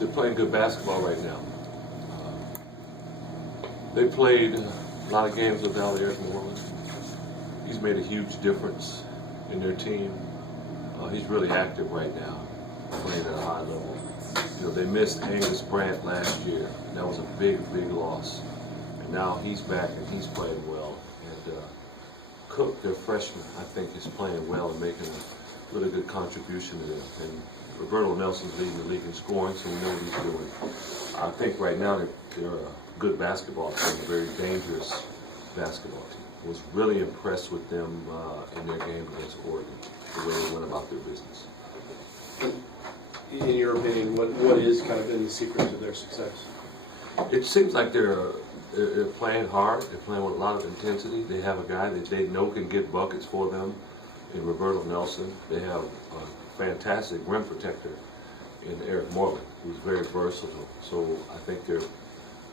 they're playing good basketball right now. They played a lot of games with Eric Moreland. He's made a huge difference in their team. He's really active right now, playing at a high level. You know, they missed Angus Brandt last year, and that was a big, big loss. And now he's back and he's playing well. And Cook, their freshman, I think is playing well and making a really good contribution to them. And Roberto Nelson's leading the league in scoring, so we know what he's doing. I think right now they're a good basketball team, a very dangerous basketball team. I was really impressed with them in their game against Oregon, the way they went about their business. In your opinion, what is kind of been the secret to their success? It seems like they're playing hard. They're playing with a lot of intensity. They have a guy that they know can get buckets for them in Roberto Nelson. They have a fantastic rim protector in Eric Moreland, who's very versatile. So I think they're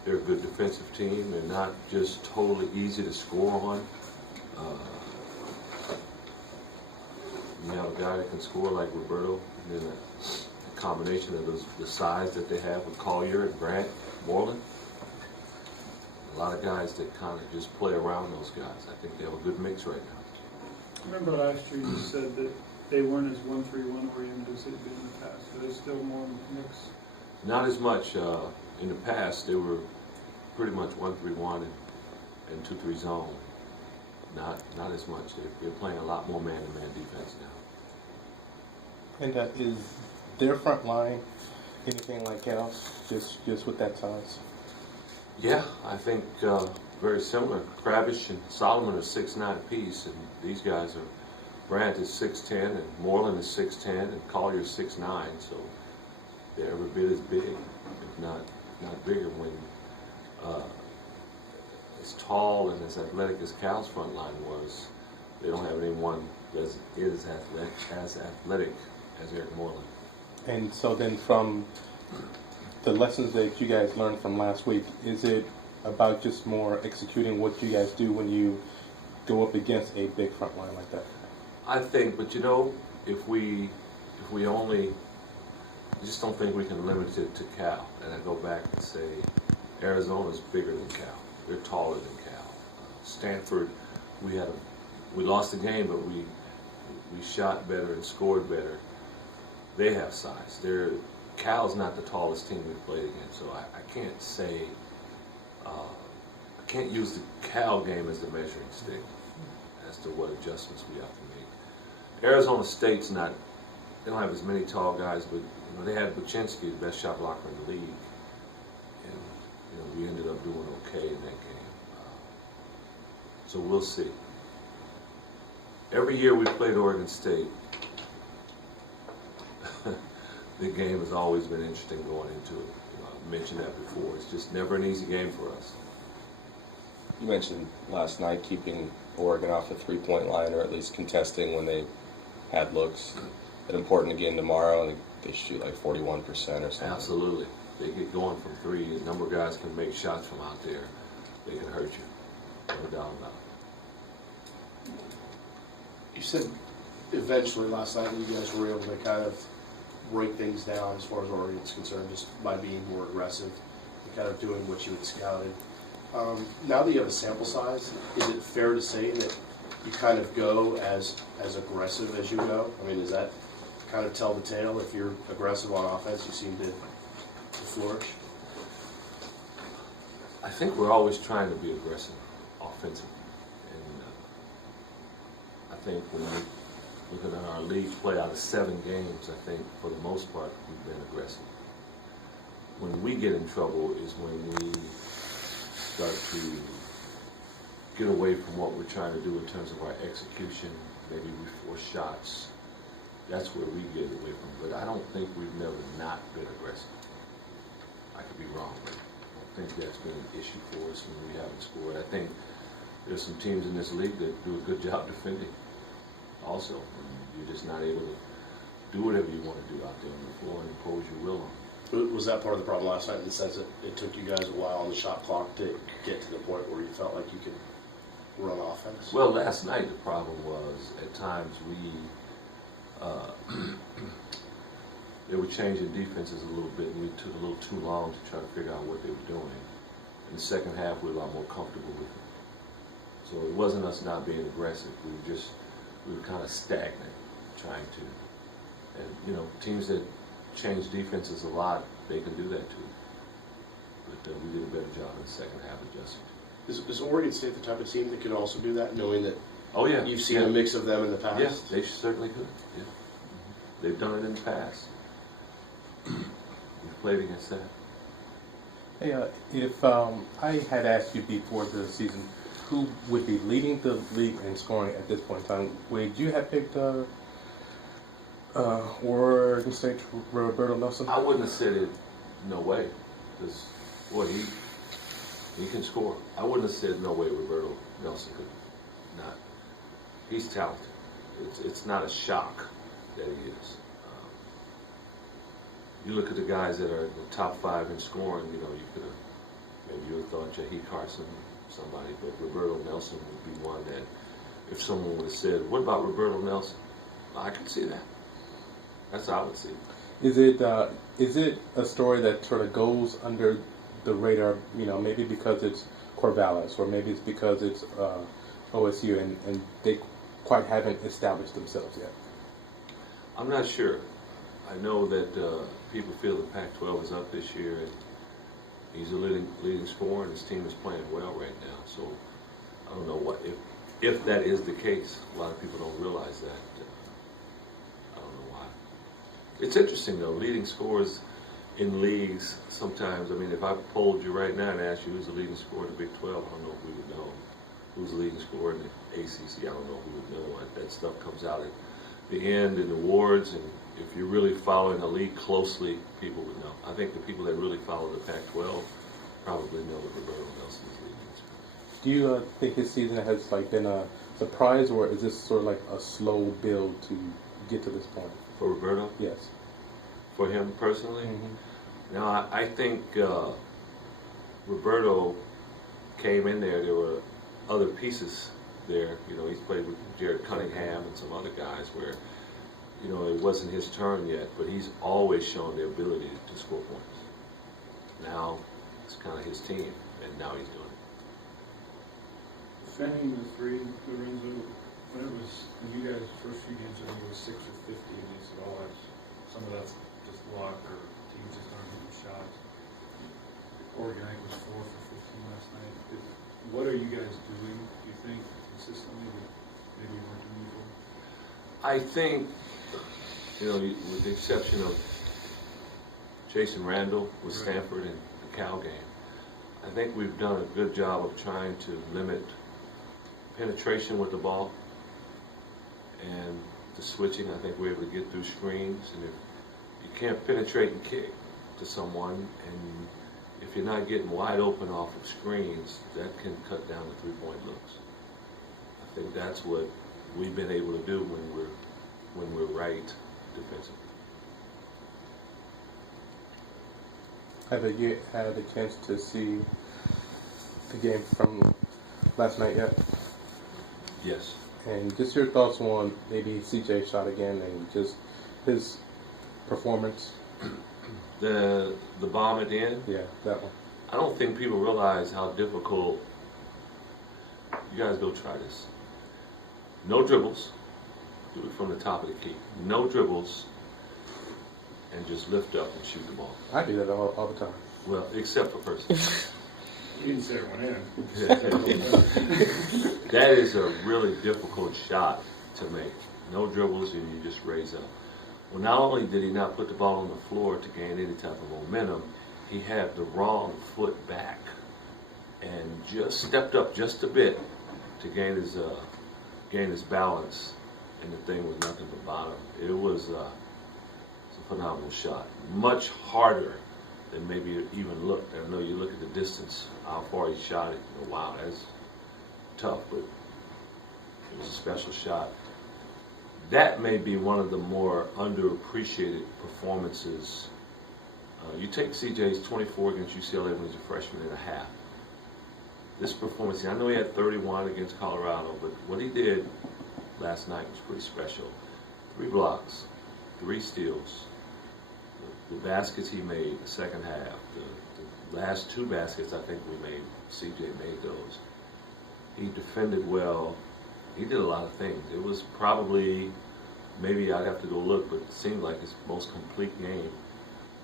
a good defensive team. They're not just totally easy to score on. You have a guy that can score like Roberto, and then a combination of the size that they have with Collier and Brandt, Moreland. A lot of guys that kind of just play around those guys. I think they have a good mix right now. I remember last year you said that they weren't as 1-3-1 oriented as they've been in the past. Are they still more in the mix? Not as much. In the past, they were pretty much 1-3-1 and 2-3 zone. Not as much. They're playing a lot more man-to-man defense now. And is their front line anything like else, just with that size? Yeah, I think very similar. Kravish and Solomon are 6'9" apiece, and these guys are, Brandt is 6'10", and Moreland is 6'10", and Collier is 6'9", so they're every bit as big, if not bigger. When as tall and as athletic as Cal's front line was, they don't have anyone that is as athletic as Eric Moreland. And so then from the lessons that you guys learned from last week, is it about just more executing what you guys do when you go up against a big front line like that? I think, but you know, if we only, I just don't think we can limit it to Cal. And I go back and say, Arizona's bigger than Cal. They're taller than Cal. Stanford, we lost the game, but we shot better and scored better. They have size. Cal's not the tallest team we've played against, so I can't say, I can't use the Cal game as the measuring stick as to what adjustments we have to make. Arizona State's not, they don't have as many tall guys, but you know, they had Buczynski, the best shot blocker in the league, and you know, we ended up doing okay in that game. So we'll see. Every year we played Oregon State, the game has always been interesting going into it. You know, I mentioned that before. It's just never an easy game for us. You mentioned last night keeping Oregon off the three-point line, or at least contesting when they had looks. Is it important again tomorrow? And they shoot like 41% or something. Absolutely. They get going from three. A number of guys can make shots from out there. They can hurt you. No doubt about it. You said eventually last night you guys were able to kind of break things down as far as Oregon's concerned, just by being more aggressive and kind of doing what you had scouted. Now that you have a sample size, is it fair to say that you kind of go as aggressive as you go? I mean, does that kind of tell the tale? If you're aggressive on offense, you seem to flourish? I think we're always trying to be aggressive offensively. And I think when we look at our league play out of 7 games, I think for the most part we've been aggressive. When we get in trouble is when we start to get away from what we're trying to do in terms of our execution. Maybe we force shots. That's where we get away from. But I don't think we've never not been aggressive. I could be wrong, but I don't think that's been an issue for us when we haven't scored. I think there's some teams in this league that do a good job defending also. You're just not able to do whatever you want to do out there on the floor and impose your will on them. Was that part of the problem last night in the sense that it took you guys a while on the shot clock to get to the point where you felt like you could run offense? Well, last night the problem was at times they were changing defenses a little bit, and we took a little too long to try to figure out what they were doing. In the second half, we were a lot more comfortable with it. So it wasn't us not being aggressive. We were kind of stagnant, trying to. And, you know, teams that change defenses a lot, they can do that too. But we did a better job in the second half adjusting. Is Oregon State the type of team that could also do that, knowing that Oh, yeah. you've seen a mix of them in the past? Yes, they certainly could. Yeah. They've done it in the past. We've played against that. Hey, if I had asked you before the season, who would be leading the league in scoring at this point in time, would you have picked Oregon State Roberto Nelson? I wouldn't have said it, no way, because, boy, he can score. I wouldn't have said no way Roberto Nelson could not. He's talented. It's not a shock that he is. You look at the guys that are in the top 5 in scoring, you know, maybe you would have thought Jahe Carson, somebody, but Roberto Nelson would be one that, if someone would have said, what about Roberto Nelson? I could see that. That's how I would see it. Is it a story that sort of goes under the radar, you know, maybe because it's Corvallis, or maybe it's because it's OSU and they quite haven't established themselves yet? I'm not sure. I know that people feel the Pac-12 is up this year, and he's a leading scorer, and his team is playing well right now. So I don't know if that is the case. A lot of people don't realize that. I don't know why. It's interesting though. Leading scorers in leagues sometimes. I mean, if I polled you right now and asked you who's the leading scorer in the Big 12, I don't know if we would know. Who's the leading scorer in the ACC? I don't know who would know. That stuff comes out at the end in awards, and if you're really following the league closely, people would know. I think the people that really follow the Pac-12 probably know that Roberto Nelson is leading. Do you think his season has been a surprise, or is this sort of like a slow build to get to this point? For Roberto? Yes. For him personally? Mm-hmm. Now, I think Roberto came in there. There were other pieces there. You know, he's played with Jared Cunningham and some other guys where, you know, it wasn't his turn yet, but he's always shown the ability to score points. Now, it's kind of his team, and now he's doing it. Defending the 3, Lorenzo, when you guys' first few games, I think it was 6 or 50, and they said, oh, some of that's just luck, or teams just aren't hitting shots. Oregon, I think, was 4 for 15 last night. What are you guys doing, do you think, consistently that maybe you weren't doing before? I think, you know, with the exception of Jason Randall with Stanford and the Cal game, I think we've done a good job of trying to limit penetration with the ball and the switching. I think we're able to get through screens, and if you can't penetrate and kick to someone, and if you're not getting wide open off of screens, that can cut down the three-point looks. I think that's what we've been able to do when we're right defensively. Have you had a chance to see the game from last night yet? Yes. And just your thoughts on maybe CJ shot again and just his performance? The bomb at the end? Yeah, that one. I don't think people realize how difficult. You guys go try this. No dribbles. Do it from the top of the key. No dribbles. And just lift up and shoot the ball. I do that all the time. Well, except for Percy. You didn't say it went in. That is a really difficult shot to make. No dribbles, and you just raise up. Well, not only did he not put the ball on the floor to gain any type of momentum, he had the wrong foot back and just stepped up just a bit to gain his balance, and the thing was nothing but bottom. It was a phenomenal shot. Much harder than maybe it even looked. I know you look at the distance, how far he shot it, you know, wow, that's tough, but it was a special shot. That may be one of the more underappreciated performances. You take CJ's 24 against UCLA when he's a freshman and a half. This performance, I know he had 31 against Colorado, but what he did last night was pretty special. 3 blocks, 3 steals, the baskets he made the second half, the last two baskets I think we made, CJ made those. He defended well. He did a lot of things. It was probably, maybe I'd have to go look, but it seemed like his most complete game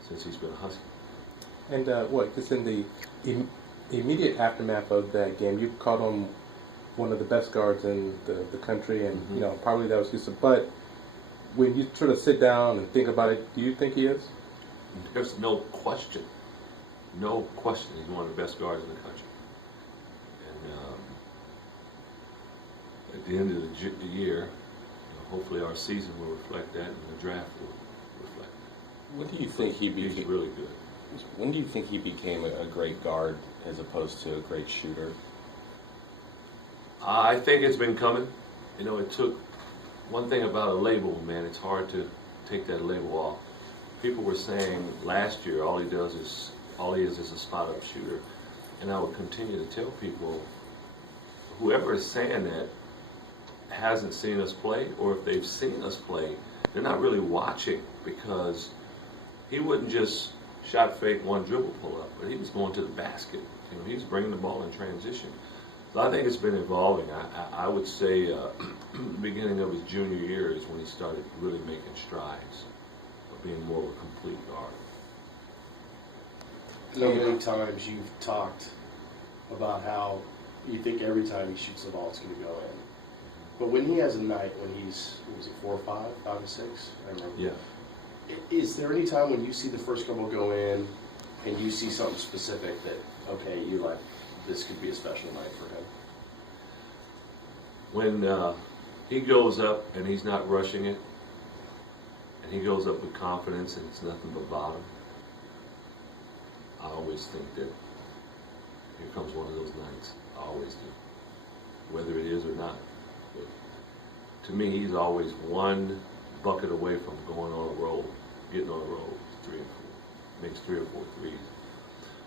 since he's been a Husky. And just in the immediate aftermath of that game, you called him one of the best guards in the country, and probably that was just. But when you sort of sit down and think about it, do you think he is? There's no question. No question. He's one of the best guards in the country. And at the end of the year, hopefully our season will reflect that, and the draft will reflect that. When do you think he He's became? really good. When do you think he became a great guard as opposed to a great shooter? I think it's been coming. It took one thing about a label, man. It's hard to take that label off. People were saying last year all he is a spot-up shooter, and I would continue to tell people, whoever is saying that hasn't seen us play, or if they've seen us play, they're not really watching, because he wouldn't just shot fake one dribble pull up, but he was going to the basket. He was bringing the ball in transition. So I think it's been evolving. I would say the beginning of his junior year is when he started really making strides of being more of a complete guard. I know many times you've talked about how you think every time he shoots the ball it's going to go in. But when he has a night when he's, 4 or 5, 5 or 6? I don't remember. Yeah. Is there any time when you see the first couple go in and you see something specific that, okay, you like, this could be a special night for him? When he goes up and he's not rushing it, and he goes up with confidence and it's nothing but bottom, I always think that here comes one of those nights. I always do. Whether it is or not. But to me, he's always one bucket away from going on a roll, getting on a roll, 3 and 4. Makes 3 or 4 threes.